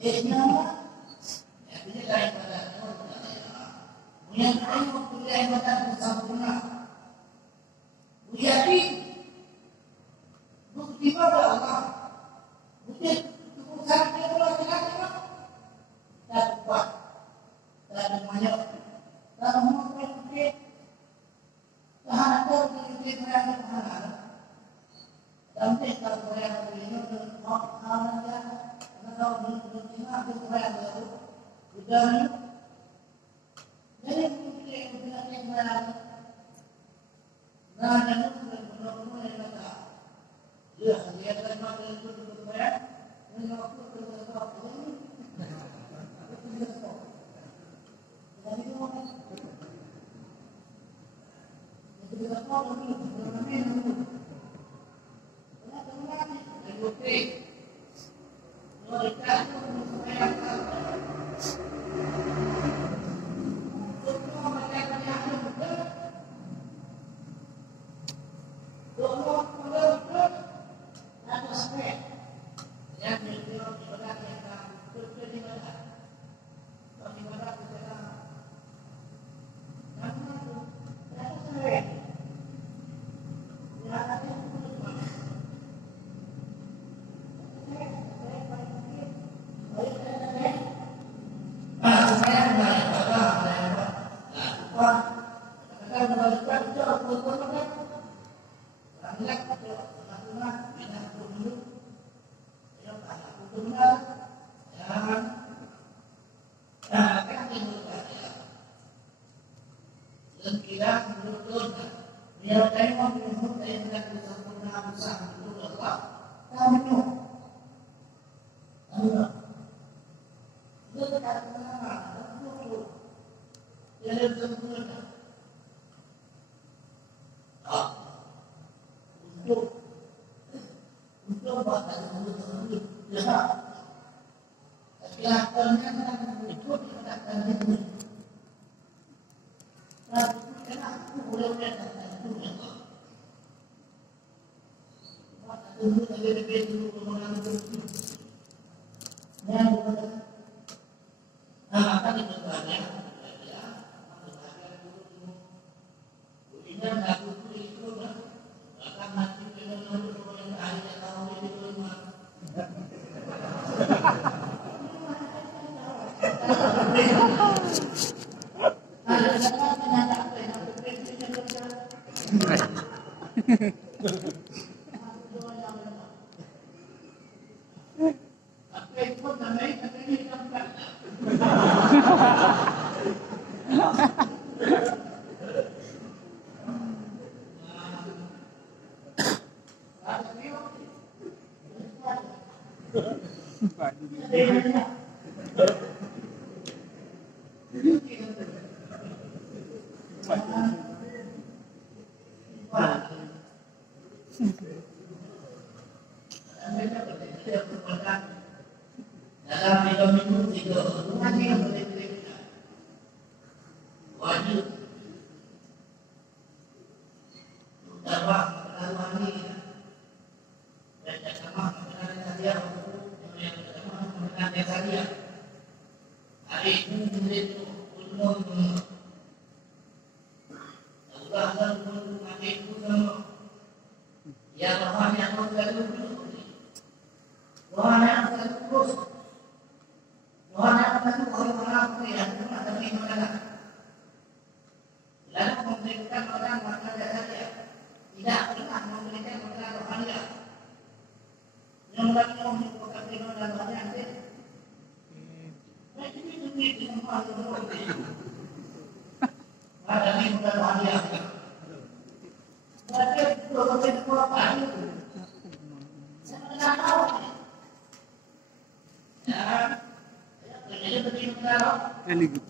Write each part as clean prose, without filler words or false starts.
Esnya, artinya lain pada yang lain mempunyai badan sempurna. Buyati bukti pada Allah. Bukti keputusan dia Allah tidak tak kuat, tak banyak, tak mungkin bukti. Tahan ada bukti mereka tahan. Sampai kalau mereka beliau berhak tahannya, kalau bukti apa mereka sudah jadi bukti yang mereka nah, dan itu benar-benar yang kata, ya, dia akan makan itu berbayar, dan waktu berbayar ini, itu tidak tahu. Dan itu mana? Itu tidak tahu dulu, bermain dulu. Kenapa lagi? Dan bukti, mereka itu berbayar. Semua mereka yang betul. Doa menurut atau spek yang beliau sebenarnya terjadi pada bagaimana kita karena ada spek yang ada dalam 3 minggu 3 hubungan yang berbeda. Wajib dakwah kepada wanita dan jamaah kepada dia yang jamaah kepada dia. Hari ini itu untuk Allah dan umat itu yang Tuhan yang terus Tuhan yang terus Tuhan yang terus orang-orang yang ada di mana lalu memberikan orang maka saja tidak pernah memberikan orang rohani yang lagi mengumpulkan firman dan rohani ini dunia di tempat itu ada di muka rohani berarti itu kalau apa itu saya tidak tahu ya jadi begini kalau kali gitu.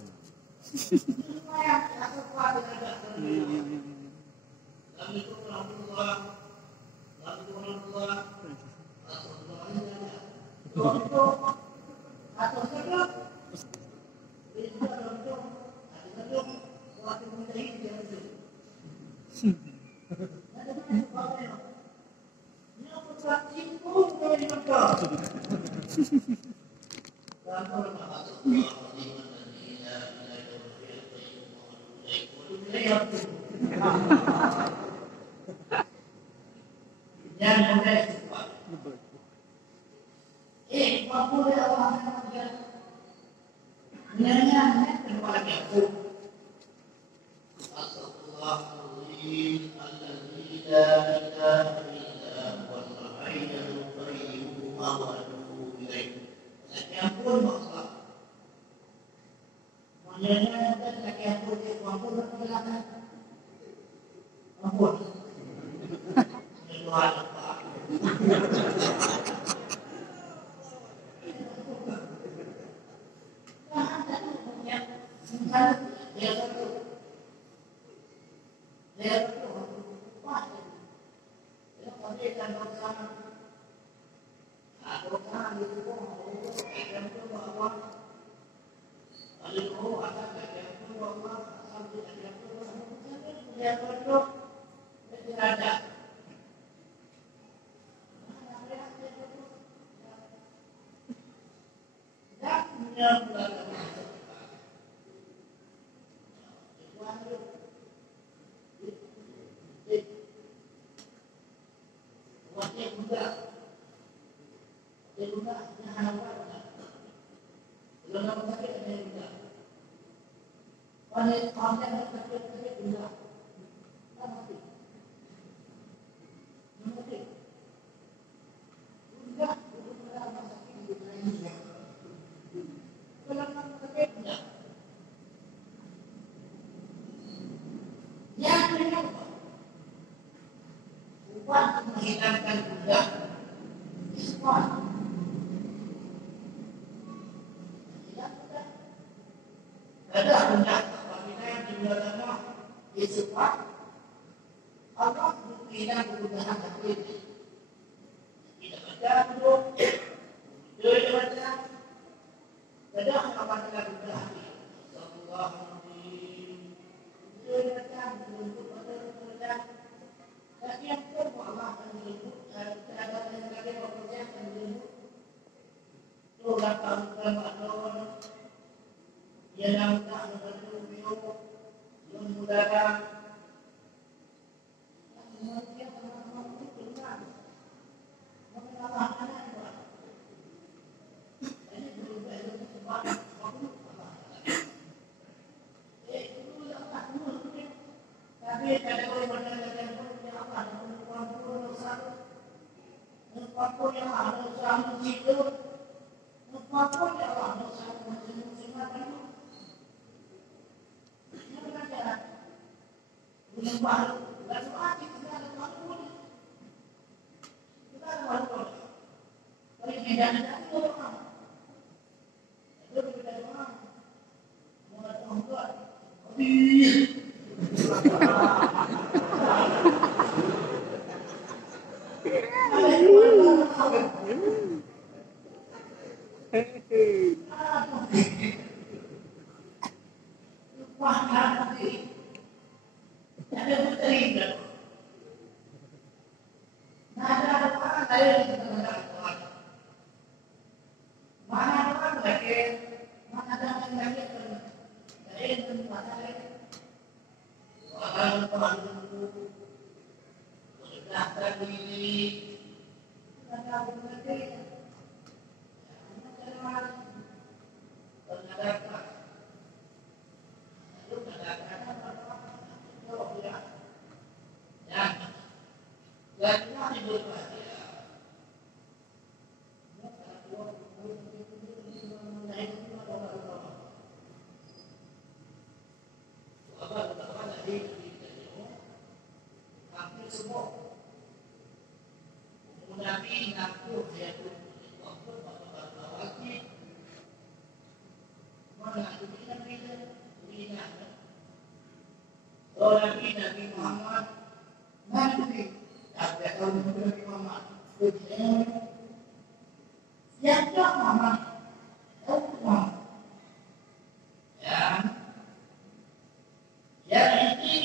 Yang boleh mampu dia Allah menyanyi kedua lagi aku Astagfirullahaladzim alladzi la ilaha illa huwal hayyul qayyum wa atubu ilaih. Lagi ampun maksud menyanyi lagi ampun dia mampu berkelakan ampun Tuhan menghilangkan budak Islam. Ada budak apabila yang dibilang Islam, Allah menghilangkan kebudahan hati ini. Tidak ada buruk, tidak ada. Ada apabila budak hati. Astagfirullahaladzim. Tidak ada untuk budak. Tapi yang kedua Allah akan menyebut keadaan yang lagi waktunya akan menyebut surah Al-Quran dia nampak mengenai biru mengudara manusia teman-teman itu dengar mengalahkan Allah ini berubah itu sebab itu Allah tapi ada orang yang apapun yang ada usaha itu, apapun yang ada usaha muslim-muslimat itu, ini bukan cara bulan baru, bulan mati kita ada baru, kita ada baru. Kalau tidak ada itu orang, itu berbeda orang, mulai orang Nabi Muhammad nanti ada tahun Nabi Muhammad siapa Muhammad ya ini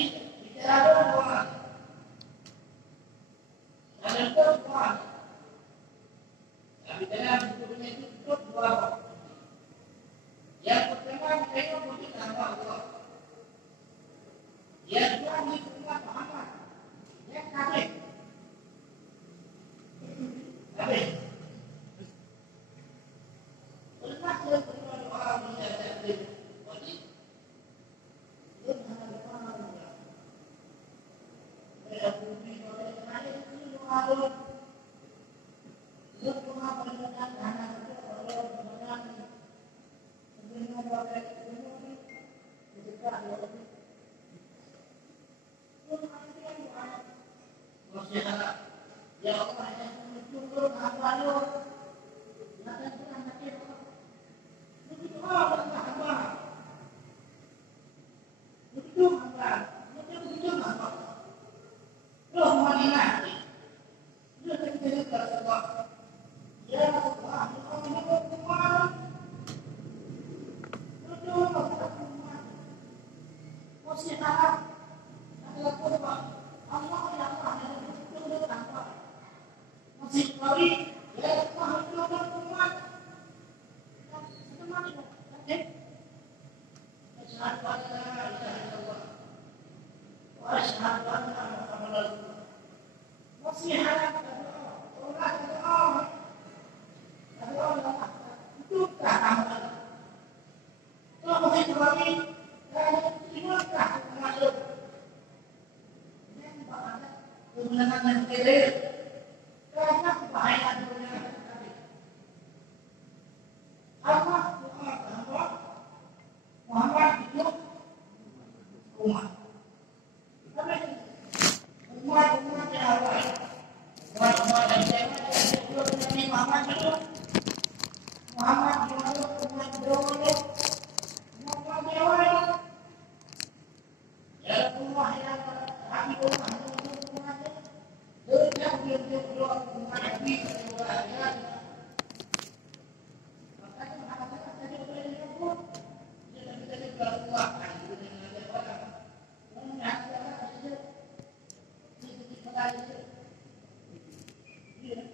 bicara Muhammad ada Tuhan tapi dalam bukunya itu dua Tuhan saya wujud hamba Allah. Ya Tuhan di umat Muhammad. Ya kafir. Kafir. Pernah saya berdoa menjadi kafir. Wajib. Belum hanya berdoa. Saya bumi oleh kafir itu doa. Belum doa penyebutan anak itu oleh penyebutan. Sebelumnya oleh penyebutan. Ketika ada Masyarakat, ya Allah yang mencukur hamba-Mu, jangan pernah sakit. Begitu Allah hamba, begitu hamba, begitu hamba. Roh Madinah, dia terjadi tersebut. Ya Allah, Allah berfirman, begitu Allah, masyarakat adalah korban. Allah yang ada di tanpa masih kali ya Allah itu umat teman itu oke asyhadu an la ilaha illallah wa asyhadu anna muhammadar rasulullah masih harap Allah itu tak aman kalau masih kali ya itu masuk kemenangan yang kecil karena kebahagiaan dunia tadi. Allah Muhammad Muhammad itu umat. Tapi umat yang Allah, umat yang Nabi Muhammad itu Muhammad itu umat dulu, umat Dewa itu. Ya Allah yang kami umat. Sejak dia berdoa umat Nabi berdoa makanya mengatakan saja boleh disebut dia tidak berdoa dengan ada orang mengatakan saja di kepala itu dia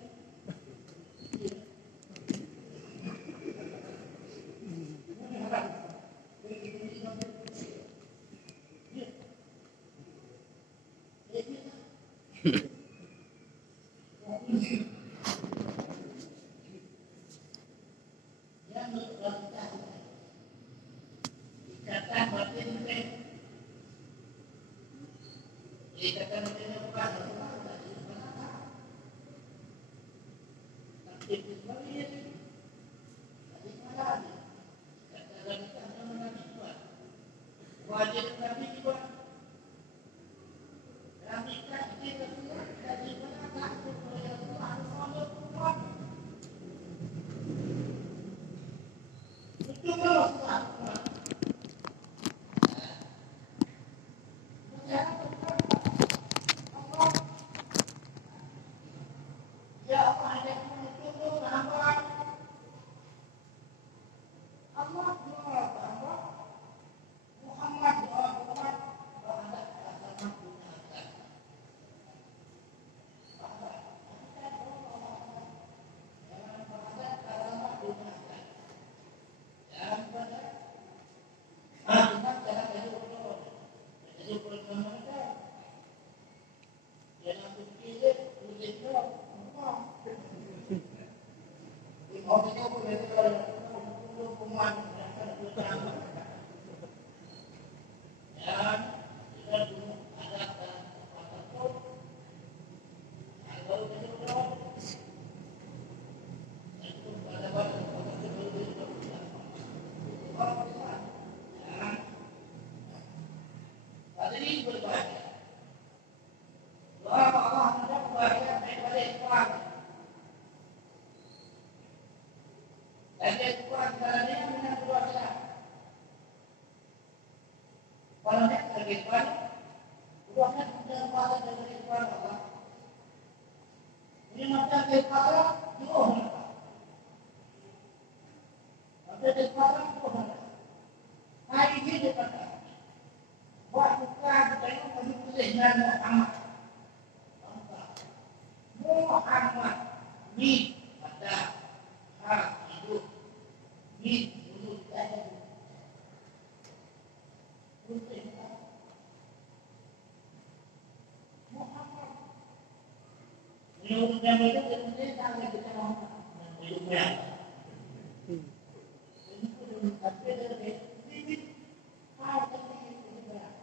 yang itu kemudian sampai kita mau hidupnya. Ini pun tapi dari bibit hal penting itu berat.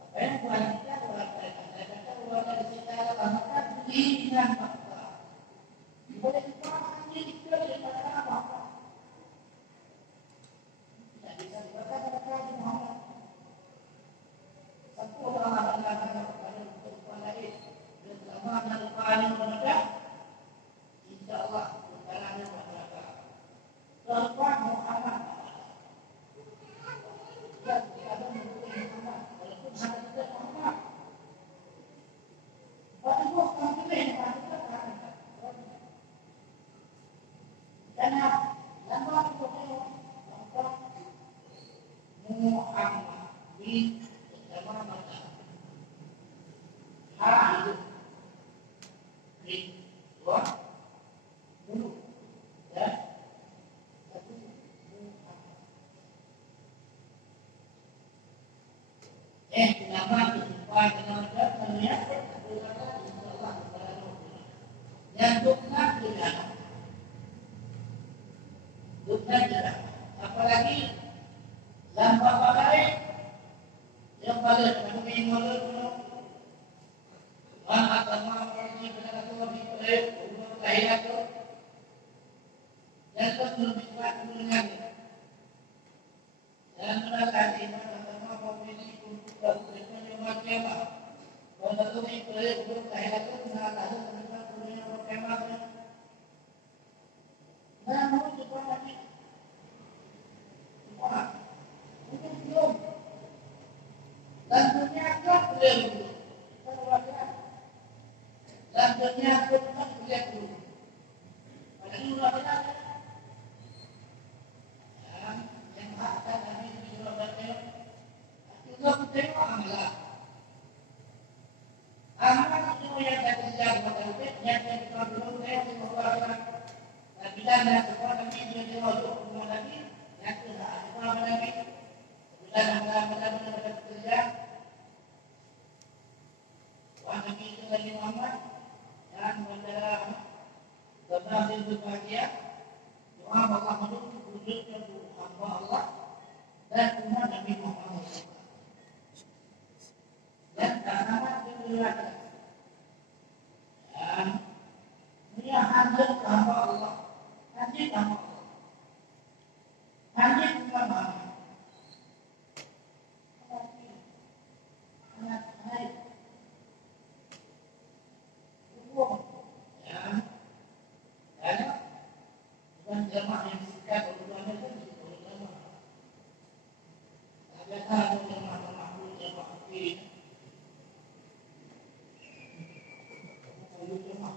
Apa yang wanita kata keluarga di sekitar maka beli dengan fakta. Boleh dipahami itu daripada apa? Tidak bisa dibaca di Muhammad. Satu orang adalah kepada perempuan lain dan selama paling rendah, insyaAllah bukannya masyarakat. Perempuan Muhammad dan ada mempunyai Muhammad walaupun hanya tidak Muhammad. Tapi bukan pilih masyarakat. Karena lama mempunyai Muhammad di sama mata hidup di dua dulu ya satu kenapa supaya kenapa melihat Allah yang dukna tidak apalagi lampa pakai yang pada kami menurut akan mengalami penerapan di kelahiran itu dan lebih kuat dengan dan mereka sama pemilik untuk berkaitan dengan tema kalau di kelahiran itu mengalami penerapan tema dan mau juga lagi mungkin belum dan dunia kan boleh dulu dan dunia kan boleh dulu pada dunia yang ada kami di Surabaya juga tengok amalan itu yang saya kerja pada itu yang kita belum saya mengeluarkan dan bila ada semua kami juga wajib rumah lagi yang tidak ada lagi bila ada kerja Nabi itu Nabi Muhammad dan menjara benar itu bahagia doa Allah menuntut wujudnya hamba Allah dan umat Nabi Muhammad dan tanaman diriwayatkan dan dia hadir hamba Allah hadir hamba Allah hadir umat Muhammad anak baik bukan jamaah yang sikat urutannya kan disebut jamaah. Ada satu jamaah jamaah api. Kalau jamaah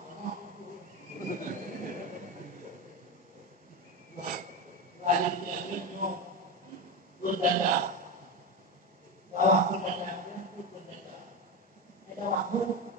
wajib diambil berdada, bawah berdada, berdada. Ada waktu.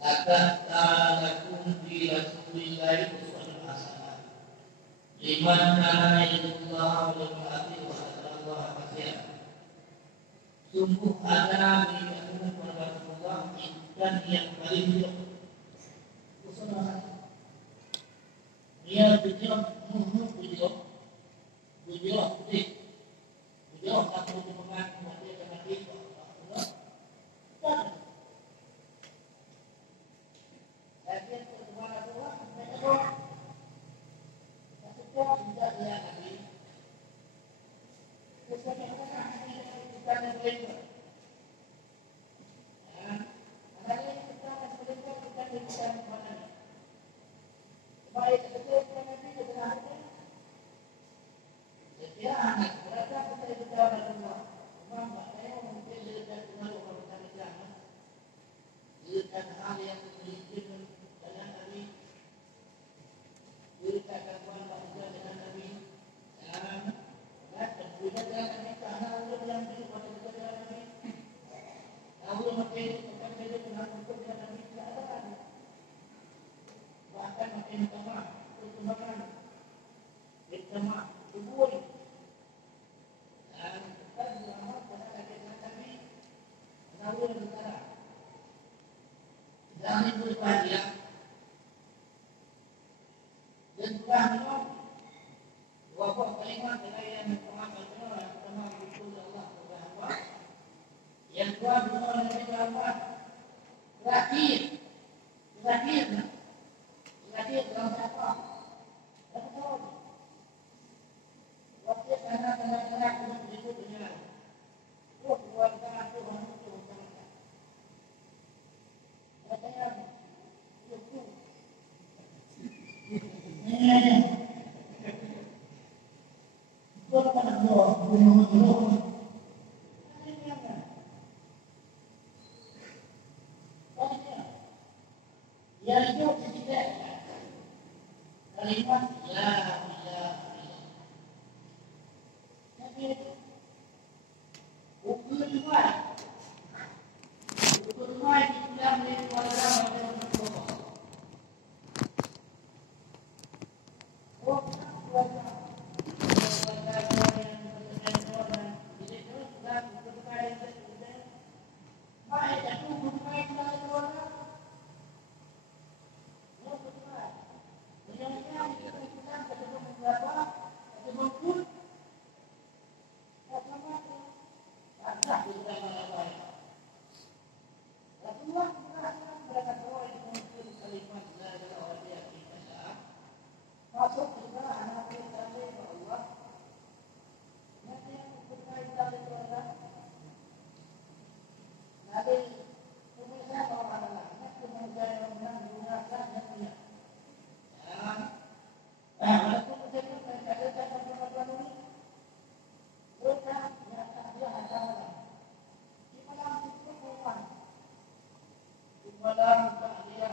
Laqad kana lakum fi rasulillahi uswatun hasanah liman kana yarjullaha wal yawmal akhir wa dzakara Allaha katsiran. Sungguh ada bagi kamu kepada Rasulullah ikan yang paling buruk. Dia bujur, bujur putih, bujur satu teman dia kena itu. Tapi kepada Rasulullah mereka setiap tidak dia nabi. Sesuatu kita yang beriman. Adanya kita yang beriman kita yang mana? Baik setiap nabi kebenarannya. Setiap anak berada pada kebenaran Allah. Memang saya mungkin tidak kenal orang Islam. Tidak hal yang sedikit dengan Nabi. Tidak kawan bahagia dengan Nabi. Dan tentunya dengan Nabi karena Allah yang pada kebenaran Nabi. Allah makin bukan saja dengan hukum dengan Nabi tidak ada lagi. Bahkan makin utama, perkembangan, bertema, kubur. Dan kita beramal pada kebenaran Nabi. Allah yang berkata. Jangan berbahagia dan telah minum wabah kalimat yang mengamalkan yang pertama itu Allah berbahagia yang kedua minum dari Allah terakhir dalam apa betul waktu karena itu benar buat Tuhan itu Malam tak dia